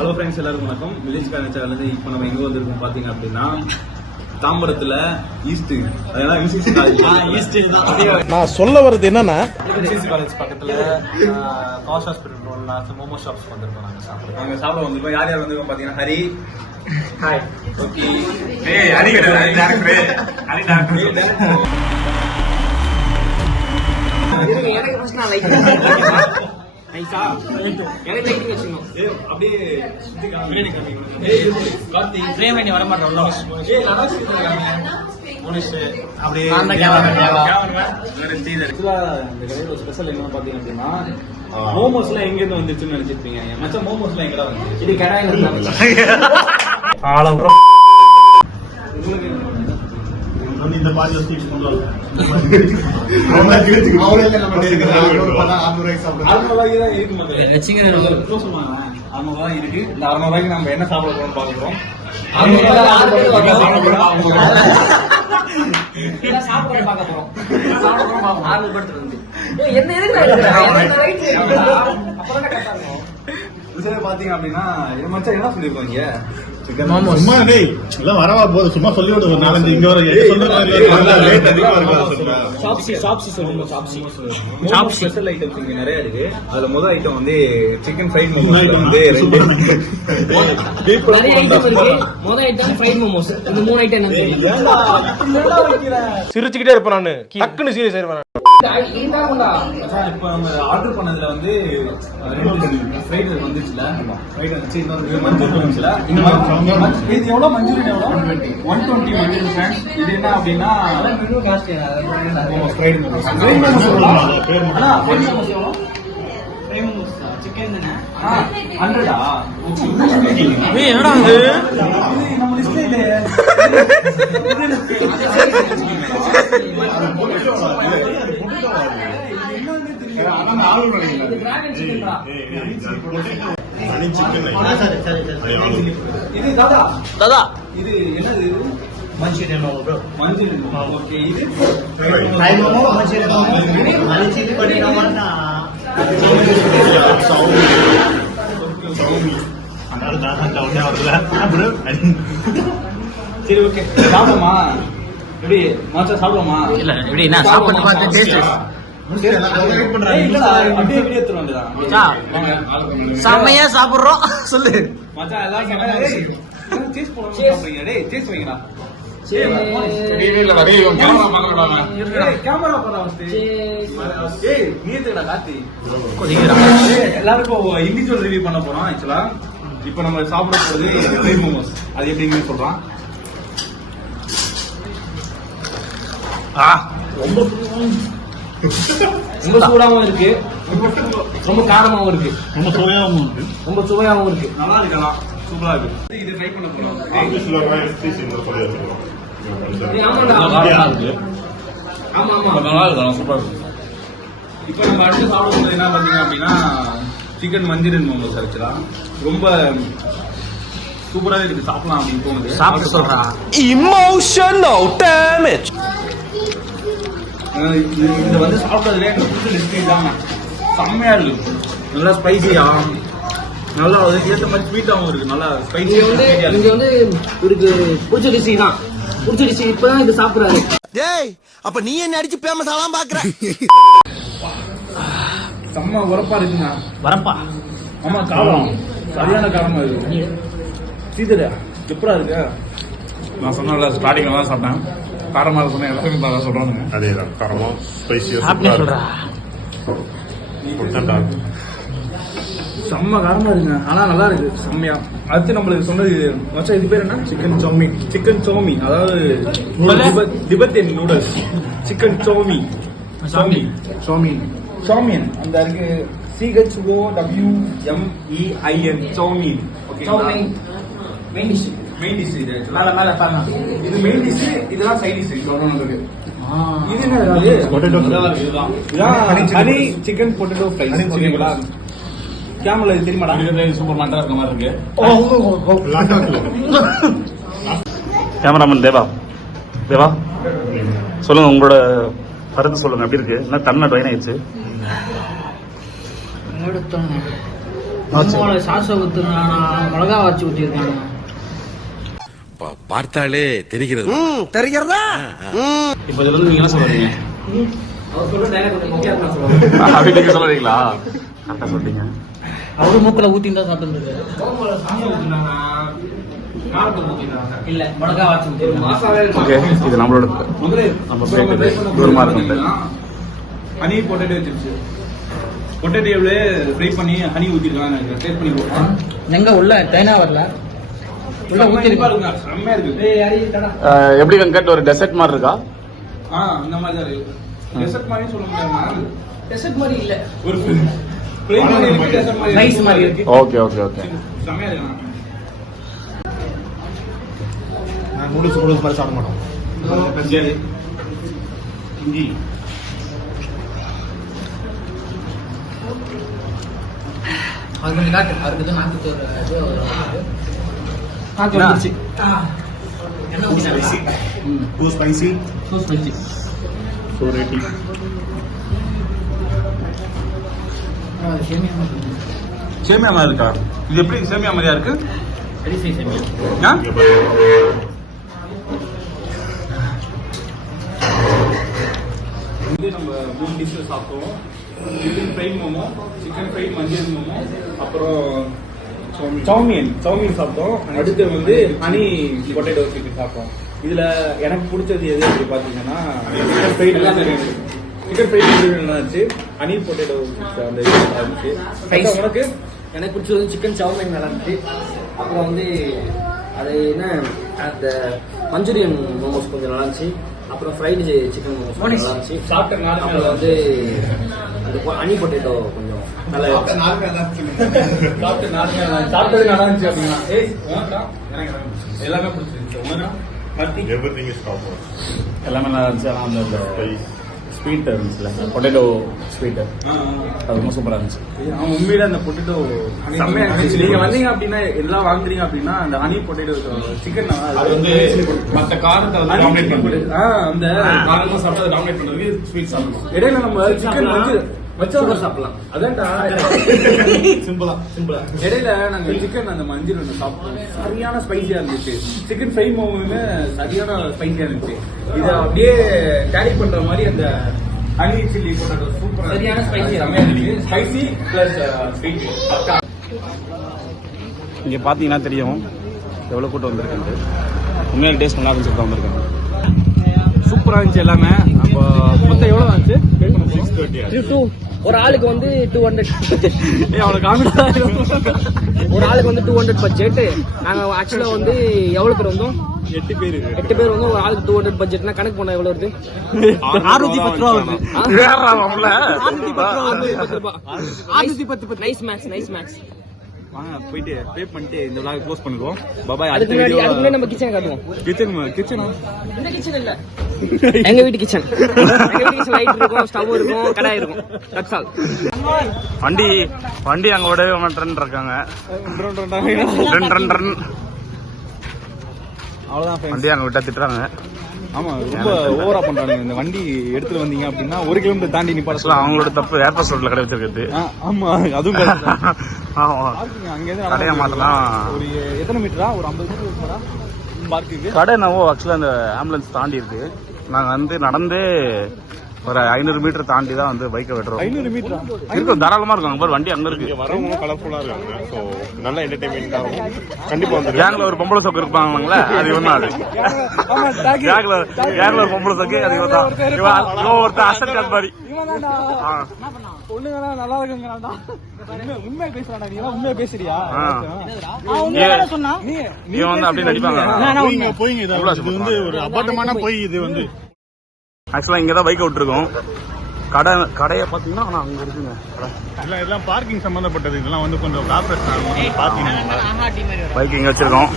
Hello friends, எல்லாருக்கும் வணக்கம். Village college channel. இப்போ நம்ம எங்க வந்திருக்கோம் பாத்தீங்க அப்படின்னா தாம்பரத்துல ஈஸ்ட், அதெல்லாம் யூசிசி காலேஜ். நான் சொல்ல வர்றது என்னன்னா யூசிசி காலேஜ் பக்கத்துல காஸ் ஹாஸ்பிட்டல் ரோட்ல மோமோ ஷாப்ஸ் வந்திருக்கோம். நாங்க சாப்பிட வந்திருக்கோம். யார் யார் வந்திருக்கோம் பாத்தீங்கன்னா ஹரி, ஹாய், ஓகே, ஏய் ஹரி டைரக்டர், ஹரி டைரக்டர். எனக்கு பிரச்சனை லைட் நைஸா எனக்கு லைட்டிங் வெச்சுக்கணும். அப்படியே சுத்தி காமிங்க. கார்த்தி ஃப்ரேம் பண்ணி வர மாட்டோம். ஏய் லடாஸ் மோனிஷ் அப்படியே அந்த கேமரா ஸ்பெஷல் என்னன்னு பாத்தீங்க அப்படின்னா மோமோஸ்லாம் எங்க இருந்து வந்துச்சுன்னு நினைச்சிருப்பீங்க. மச்சான் மோமோஸ்லாம் எங்கடா வந்து இது கடாயில இருந்தா இந்த பாதியில ஸ்வீட்ஸ் கொண்டு இருக்கு. இந்த 600 ரூபாய்க்கு நம்ம என்ன சாப்பிட போறோம் பாக்குறோம். சாப்பிட பார்க்க போறோம். பாத்தீங்க அப்படின்னா மச்சான் என்ன சொல்லிருக்கோங்க, சும்மா வரவா போது சும்மா சொல்லி விடு. ஒரு 4-5 இங்க வர ஸ்பெஷல் ஐட்டம்ஸ் இங்க நிறைய இருக்கு. அதுல முதல் ஐட்டம் வந்து சிக்கன் ஃப்ரைட் மோமோஸ் வந்து சிரிச்சுக்கிட்டே இருப்பேன் நானு. டக்குன்னு சீரியஸ் ஆயிருவேன். இப்ப நம்ம ஆர்டர் பண்ணதுல வந்து ஃப்ரைட் வந்துச்சுல, ஃப்ரைட் வந்துச்சு. இன்னொரு மஞ்சூரியன் வந்துச்சுல. இது எவ்வளவு மஞ்சூரியன்? எவ்வளவு? 120 மஞ்சூரியன் ஃப்ரெண்ட்ஸ். இது என்ன அப்படின்னா ஃப்ரைட் மோமோஸ். ஃப்ரைட் மோமோஸ் எவ்வளவு? அண்ணா ஃப்ரைட் மோமோஸ் எவ்வளவு? ஃப்ரைட் மோமோஸ் சிக்கன் தானே 100. ஏய் என்னடா இது? நம்ம லிஸ்ட்ல இல்ல. இது தாதா தாதா இது என்னது? Manchurian bro. மஞ்சூரியன். ஓகே, இது ஃப்ரை மோமோ மஞ்சூரியன் மோமோ அது சில்லி பண்ணிட்டோம்னா அதனால தாதா கவுண்டே வரல ப்ரோ. சரி, ஓகே, சாப்பிடுமா? எப்படி மாச்சா சாப்பிடுமா? இல்ல எப்படி என்ன சாப்பிட்டு பார்த்து டேஸ்ட் அப்படியே வீடியோ எடுத்துட்டு வந்துடலாம். செம்மையா சாப்பிடுறோம் சொல்லு. மச்சான் எல்லாரும் சீஸ் போடாம சாப்பிடுறீங்க. டேய் சீஸ் வைங்கடா. கேமரா போடா ஃபர்ஸ்ட். ஏய் நீ எதுக்குடா காத்தி? எல்லாருக்கும் இண்டிவிஜுவல் ரிவ்யூ பண்ண போறோம். ஆக்சுவலா இப்போ நம்ம சாப்பிட போறது ஃப்ரைட் மோமோஸ். அது எப்படின்னு சொல்றான். ரொம்ப சூடாவும் இருக்கு, ரொம்ப காரமாவும் இருக்கு, ரொம்ப சுவையாகவும் இருக்கு. ரொம்ப சுவையாவும் இருக்கு. நல்லா இருக்கலாம், சூப்பரா இருக்கு. இது ட்ரை பண்ண போறோம். ஆமா ஆமா நல்லா இருக்கும், சூப்பரா இருக்கு. இப்போ நம்ம அடுத்து சாப்பிட போறது என்ன பாத்தீங்க அப்படின்னா சிக்கன் மஞ்சூரியன் மோமோஸ். ஆக்சுவலா ரொம்ப சூப்பராக இருக்கு, சாப்பிடலாம் அப்படின்னு தோணுது. சாப்பிட்டு சொல்றா. Emotional damage. இது வந்து சாப்பிட்டதுல எனக்கு பிடிச்ச டிஷ் தாங்க. செம்மையா இருக்கு, நல்லா ஸ்பைசியா, நல்லா அதுக்கு ஏற்ற மாதிரி ஸ்வீட்டாகவும் இருக்கு. நல்லா ஸ்பைசியா இங்க வந்து இவருக்கு பிடிச்ச டிஷ் தான். பிடிச்ச டிஷ் இப்பதான் இது சாப்பிடுறாரு. டேய் அப்ப நீ என்ன அடிச்சு பேமஸ் ஆலாம் பாக்குற? செம்ம உரப்பா இருக்குங்க. வரப்பா ஆமா, காரம் சரியான காரமா இருக்கு. சீதரா எப்படா இருக்கு? நான் சொன்ன ஸ்டார்டிங்ல தான் சாப்பிட்டேன். காரமா சொன்ன எல்லாத்தையும் தான் சொல்றானுங்க. அதேதான், காரமா ஸ்பைசியா அப்படின்னு சொல்றா. செம்ம காரமா இருக்குங்க, ஆனா நல்லா இருக்கு செம்மையா. அடுத்து நம்மளுக்கு சொன்னது மச்சா, இது பேர் என்ன? சிக்கன் சௌமி. சிக்கன் சௌமி, அதாவது Tibetan noodles. Chicken chow mein, chow mein, chow mein, chow mein. அந்த இருக்கு CHOWMEIN, chow mein. Chow mein main dish. Main dish இது. மேல மேல பாருங்க, இது மெயின் டிஷ், இதெல்லாம் சைட் டிஷ். சொல்றேன் இது என்ன? Honey chicken potato fry. ஓகேங்களா? கேமரா இது தெரியுமாடா? சூப்பர் மண்டா இருக்க மாதிரி இருக்கு. கேமராமேன் தேவா, தேவா சொல்லுங்க, உங்களோட கருத்து சொல்லுங்க. எப்படி இருக்கு? என்ன தன்னை ட்ரைன் ஆயிடுச்சு? நம்மளோட சாசை ஊத்துறானா, மிளகா வச்சு ஊத்திருக்காங்க. பார்த்தாலே தெரிகிறது தெரிகிறதா இப்போ இதுல இருந்து நீங்க என்ன சொல்றீங்க? அவர் சொல்ற dialogue கொஞ்சம் மொக்கையா இருக்குன்னு சொல்லுவாங்க. அப்படி நீங்க சொல்றீங்களா? கரெக்டா சொல்றீங்க. அவரு மூக்குல ஊத்தி தான் சாப்பிட்டு இல்ல மிளகா வச்சு ஊத்திருக்காங்க. ஓகே, இது நம்மளோட நம்ம பிளேட் தூரமா இருக்கு. ஹனி பொட்டேட்டோ சிப்ஸ், பொட்டேட்டோவிலே ஃப்ரை பண்ணி ஹனி ஊத்திருக்காங்க. டேஸ்ட் பண்ணி போறோம். எங்க உள்ள தேனா வரல, உள்ள ஊத்திருக்காங்க. செம்மையா இருக்கு. எப்படி வெங்கட் ஒரு டெசர்ட் மாதிரி இருக்கா? இந்த மாதிரி தான் இருக்கு. டெசர்ட் மாதிரி சொல்ல முடியாது, டெசர்ட் மாதிரி இல்ல, ஒரு ஃப்ரை மாதிரி இருக்கு, டெசர்ட் மாதிரி ரைஸ் மாதிரி இருக்கு. Okay okay okay. செம்மையா இருக்கு. நூடுல்ஸ் மாதிரி சாப்பிட மாட்டோம். சரி, இஞ்சி அது கொஞ்சம் காட்டு, அவருக்கு நாக்கு என்ன ஊத்தினாங்க? டூ ஸ்பைசி சூஸ் வச்சு டூ ரேட்டி. சேமியா மாதிரி இருக்கா? இது எப்படி சேமியா மாதிரியா இருக்கு? அரிசி சேமியா. ஆ? வந்து நம்ம 3 டிஷ் சாப்பிட்டோம். Chicken fry momo, chicken fry மஞ்சள் மோமோ, அப்புறம் சௌமியன் சாப்பிட்டோம். அடுத்து வந்து ஹனி பொட்டேட்டோ சிக்கன் சாப்பிட்டோம். இதுல எனக்கு பிடிச்சது எது அப்படி பாத்தீங்கன்னா சிக்கன் ஃப்ரை இருந்துச்சு, ஹனி பொட்டேட்டோ அந்த இது நல்லா இருந்துச்சு. உனக்கு? எனக்கு பிடிச்சது வந்து சிக்கன் சவுமீன் நல்லா இருந்துச்சு. அப்புறம் வந்து அது என்ன அந்த மஞ்சூரியன் மோமோஸ் கொஞ்சம் நல்லா இருந்துச்சு. அப்புறம் ஃப்ரைடு சிக்கன் மோமோஸ் நல்லா இருந்துச்சு. அப்புறம் வந்து அந்த ஹனி பொட்டேட்டோ கொஞ்சம் நல்லா இருந்துச்சு. சாப்பிட்டது நல்லா இருந்துச்சு அப்படின்னா எல்லாமே பிடிச்சிருந்துச்சு. எல்லாமே நல்லா இருந்துச்சு. ஆனால் அந்த ஸ்வீட் இருந்துச்சுல, பொட்டேட்டோ ஸ்வீட், அது ரொம்ப சூப்பராக இருந்துச்சு. உண்மையில அந்த பொட்டேட்டோ செம்மையா இருந்துச்சு. நீங்க வந்தீங்க அப்படின்னா எல்லாம் வாங்குறீங்க அப்படின்னா அந்த ஹனி பொட்டேட்டோ சிக்கன் அது வந்து மற்ற காரத்தை டாமினேட் பண்ணுது. அந்த காரமாக சாப்பிட்டு டாமினேட் பண்ணுறதுக்கு ஸ்வீட் சாப்பிடணும். இடையில நம்ம சிக்கன் வச்சு சாப்பிடலாம். அதான்டா சிம்பிளா இடையில நாங்க சிக்கன் அந்த மஞ்சள் ஒன்று சாப்பிட்டோம். சரியான ஸ்பைசியா இருந்துச்சு. சிக்கன் ஃப்ரை மோமுமே சரியான ஸ்பைசியா இருந்துச்சு. இத அப்படியே டேலி பண்ற மாதிரி அந்த ஹனி சில்லி பொட்டேட்டோ சூப்பரா சரியான spicy. Spicy plus sweet. இங்கே பார்த்தீங்கன்னா தெரியும் எவ்வளோ கூட்டம் வந்திருக்கு. உண்மையாக டேஸ்ட் நல்லா இருந்துச்சு தான் வந்திருக்காங்க. சூப்பரா இருந்துச்சு எல்லாமே. அப்போ மொத்தம் எவ்வளவு ஆச்சு? 630. ஒரு ஆளுக்கு வந்து 200. அவனுக்கு ஒரு ஆளுக்கு வந்து 200 பட்ஜெட். நாங்க ஆக்சுவலா வந்து எவ்வளவு பேர் வந்தோம்? 8 பேர். 8 பேர் வந்து ஒரு ஆளுக்கு 200 பட்ஜெட்னா கணக்கு பண்ணா எவ்வளவு வருது? 610 ரூபா வருது. 610. நைஸ் மேக்ஸ். வாங்க போயிட்டு பே பண்ணிட்டு இந்த vlog க்ளோஸ் பண்ணிடுவோம். பாய். அதுக்கு முன்னாடி நம்ம கிச்சன் காட்டுவோம். கிச்சன் இந்த கிச்சன் இல்ல, எங்க வீட்டு கிச்சன். லைட் இருக்கும், ஸ்டவ் இருக்கும், கடாய் இருக்கும். That's all. வண்டி அங்க விடவே மாட்டேன்னு இருக்காங்க. அவ்வளவுதான். வண்டி அங்க விட்டா திட்டுறாங்க. ஆமா, ரொம்ப ஓவரா பண்றானுங்க. இந்த வண்டி எடுத்துட்டு வந்தீங்க அப்படின்னா 1 கிலோமீட்டர் தாண்டி நிப்பாட அவங்களோட தப்பு. ஏர்போர்ட் ரோட்ல கடை வச்சிருக்கிறது. ஆமா, அதுவும் ஆமா, அங்க கடையா மாட்டலாம். ஒரு எத்தனை மீட்டரா? ஒரு 50 மீட்டர் இருக்குமா பார்க்கிங்? கடை என்னவோ ஆக்சுவலா அந்த ஆம்புலன்ஸ் தாண்டி இருக்கு. நாங்க வந்து நடந்தே ஒரு 500 மீட்டர் தாண்டி தான் வந்து பைக்கை வெட்டுறோம். 500 மீட்டரா இருக்கும், தாராளமா இருக்கும். அங்க பாரு வண்டி அங்க இருக்கு. வரவங்க கலர்ஃபுல்லா இருக்காங்க. ஸோ நல்ல என்டர்டைன்மெண்ட் ஆகும். கண்டிப்பா வந்து கேங்ல ஒரு பொம்பளை சொக்கு இருப்பாங்களே, அது இவன் தான். அது கேங்ல ஒரு பொம்பளை சொக்கு, அது இவன் தான். ஒருத்தர் அசட் காட் மாதிரி. பொண்ணுங்களா நல்லா இருக்குங்கிறான்டா. உண்மையா பேசுறாடா. நீ எல்லாம் உண்மையா பேசுறியா? இவன் வந்து அப்படியே நடிப்பாங்க. போயிங்க. இது வந்து ஒரு அபார்ட்டமான போய் இது வந்து ஆக்சுவலா இங்கதான் பைக் விட்டுருக்கோம். கடையை பாத்தீங்கன்னா ஆனா அங்க இருக்குங்க. இதெல்லாம் பார்க்கிங் சம்பந்தப்பட்டது. இதெல்லாம் வந்து கொஞ்சம் ப்ராசஸ் பார்க்கிங். பைக் இங்க வச்சிருக்கோம்.